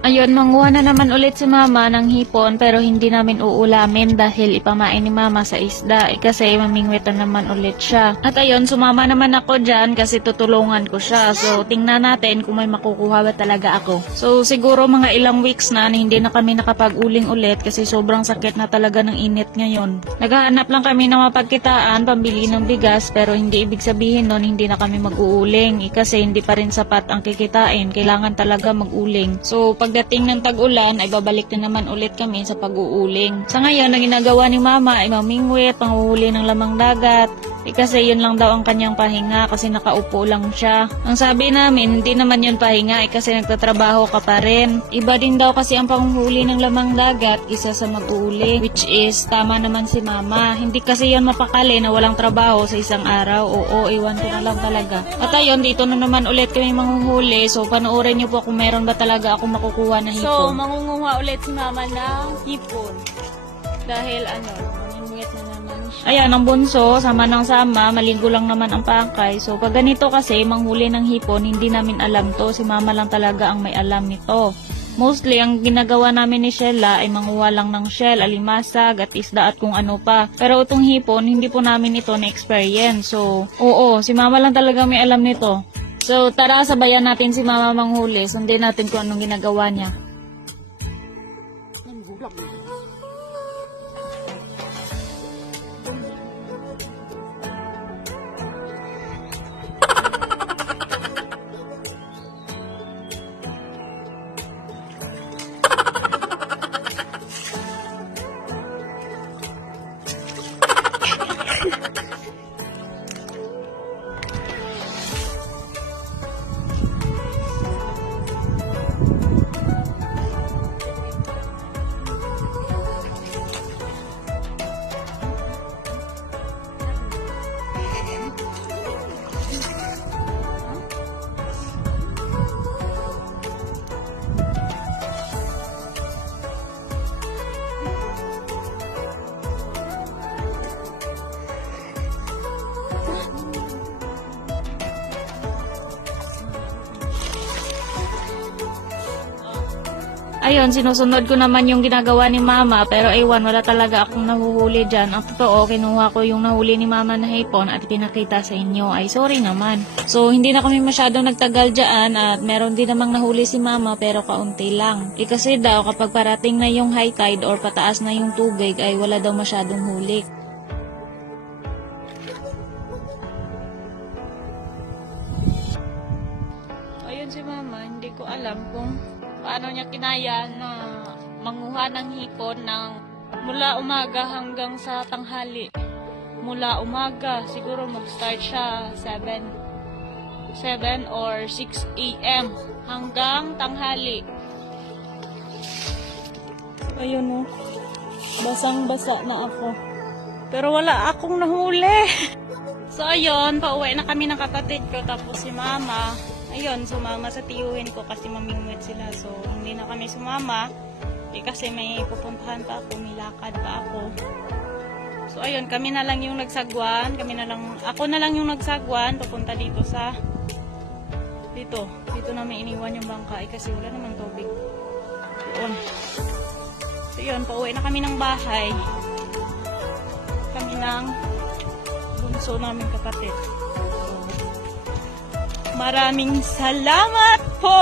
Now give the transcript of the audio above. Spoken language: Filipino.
Ayun, manguha na naman ulit si mama ng hipon pero hindi namin uulamin dahil ipamain ni mama sa isda kasi mamingwit na naman ulit siya. At ayun, sumama naman ako dyan kasi tutulungan ko siya. So, tingnan natin kung may makukuha ba talaga ako. So, siguro mga ilang weeks na hindi na kami nakapag-uling ulit kasi sobrang sakit na talaga ng init ngayon. Naghahanap lang kami ng mapagkitaan, pambili ng bigas pero hindi ibig sabihin nun hindi na kami mag-uuling kasi hindi pa rin sapat ang kikitain. Kailangan talaga mag-uling. So, pagdating ng tag-ulan ay babalik na naman ulit kami sa pag-uuling. Sa ngayon, ang ginagawa ni mama ay mamingwit, panguhuli ng lamang dagat. Kasi yun lang daw ang kanyang pahinga kasi nakaupo lang siya. Ang sabi namin, hindi naman yun pahinga kasi nagtatrabaho ka pa rin. Iba din daw kasi ang panguhuli ng lamang dagat isa sa mag-uuli, which is tama naman si mama. Hindi kasi yun mapakali na walang trabaho sa isang araw. Oo, iwan ko na lang talaga. At ayun, dito na naman ulit kami manguhuli. So, panoorin niyo po kung meron ba talaga ako makukuha na hipon. So, mangunguha ulit si mama ng hipon. Dahil mamingwit na naman siya. Ayan, ang bunso, sama ng sama, maligo lang naman ang pakay. So, pag ganito kasi, manghuli ng hipon, hindi namin alam to. Si mama lang talaga ang may alam nito. Mostly, ang ginagawa namin ni Sheila ay manguha lang ng shell, alimasag, at isda at kung ano pa. Pero itong hipon, hindi po namin ito na-experience. So, oo, si mama lang talaga may alam nito. So, tara, sabayan natin si mama manghuli. Sundin natin kung anong ginagawa niya. Ayun, sinusunod ko naman yung ginagawa ni mama pero ewan, wala talaga akong nahuhuli dyan. Ang totoo, kinuha ko yung nahuli ni mama na hipon at pinakita sa inyo. Ay, sorry naman. So, hindi na kami masyadong nagtagal dyan at meron din namang nahuli si mama pero kaunti lang. Kasi daw, kapag parating na yung high tide or pataas na yung tubig ay wala daw masyadong huli. Ayun si mama, hindi ko alam kung paano niya kinaya na manguha ng hipon mula umaga hanggang sa tanghali. Mula umaga, siguro mag-start siya 7 or 6 a.m. hanggang tanghali. Ayun o, basang-basa na ako. Pero wala akong nahuli. So ayun, pauwi na kami ng kapatid ko tapos si mama. Ayun, sumama sa tiyuhin ko kasi mamingwit sila. So, hindi na kami sumama. Kasi may pupuntahan pa ako, may lakad pa ako. So, ayun, kami na lang yung nagsagwan. Ako na lang yung nagsagwan. Papunta dito sa... Dito namin iniwan yung bangka. Kasi wala naman tubig. Doon. So, yun, pauwi na kami ng bahay. Kami ng bunso namin kapatid. Maraming salamat po!